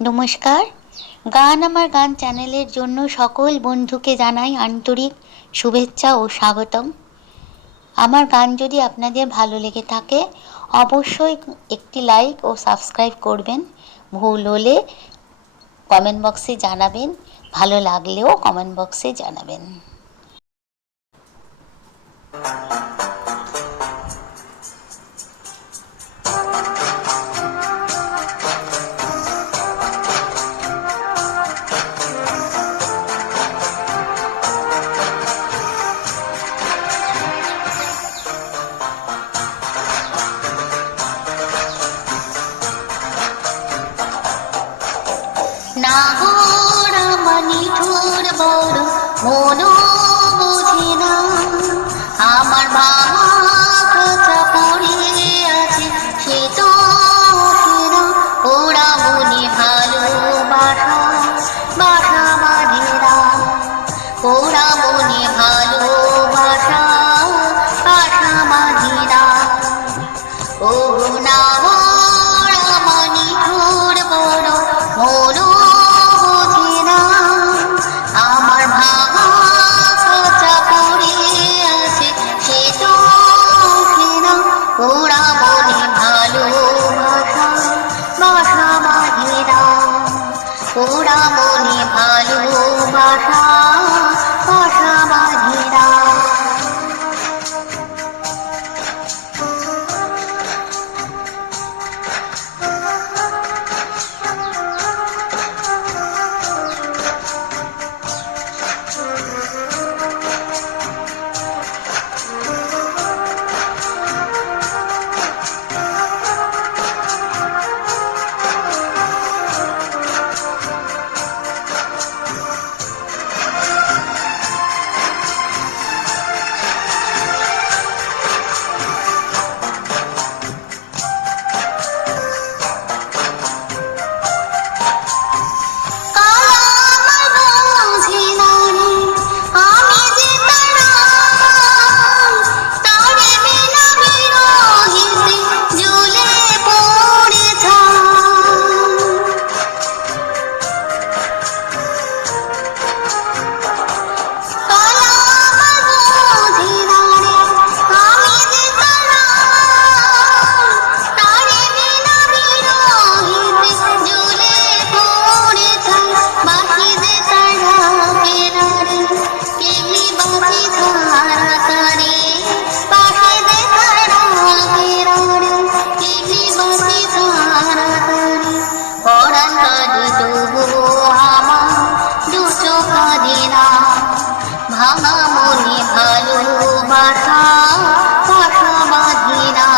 নমস্কার। গান আমার গান চ্যানেলের জন্য সকল বন্ধুকে জানাই আন্তরিক শুভেচ্ছা ও স্বাগতম। আমার গান যদি আপনাদের ভালো লেগে থাকে অবশ্যই একটি লাইক ও সাবস্ক্রাইব করবেন। ভুল হলে কমেন্ট বক্সে জানাবেন, ভালো লাগলেও কমেন্ট বক্সে জানাবেন। নাগর নিঠুর বড় মন বুঝি না, আমার ভাঙা পড়ে আছে সে তো সেরা। ওরা মনে ভালোবাসা বাসা বাঁধেরা, ওরা মনে ভালোবাসা বাসা বাঁধেরা। ও নাগর নিঠুর বড় মন আমার ভাঙা কাঁচা পড়ে আছে সে তো ফেরা। ওরা মনে ভালোবাসা বাসা বাঁধেরা, ওরা মনে ভালোবাসা বাসা বাঁধেরা। ভাঙা মনে ভালোবাসা বাসা বাঁধেরা।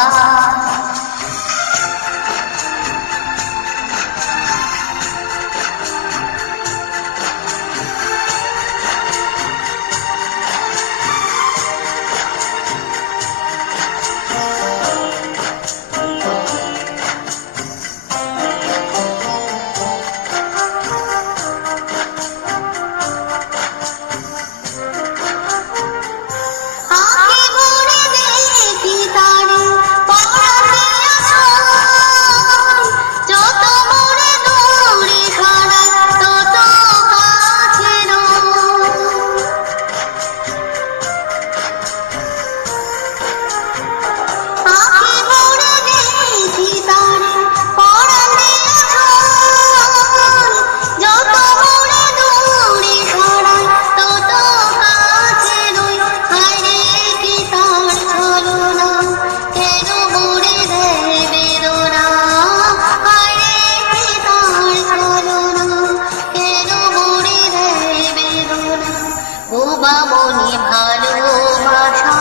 মনে ভালোবাসা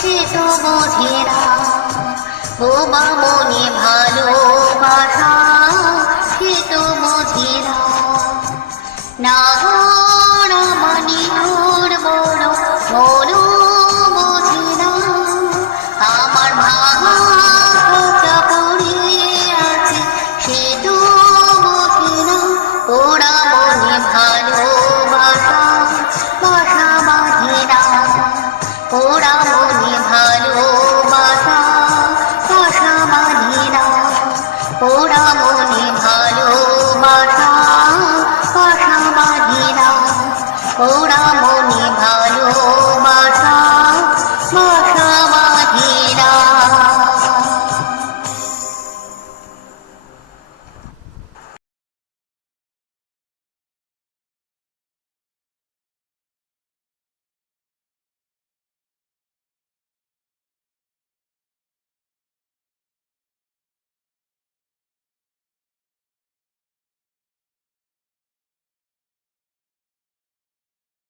সে তো বোঝেরা, বোবা মনে ভালোবাসা সে তো বোঝেরা। না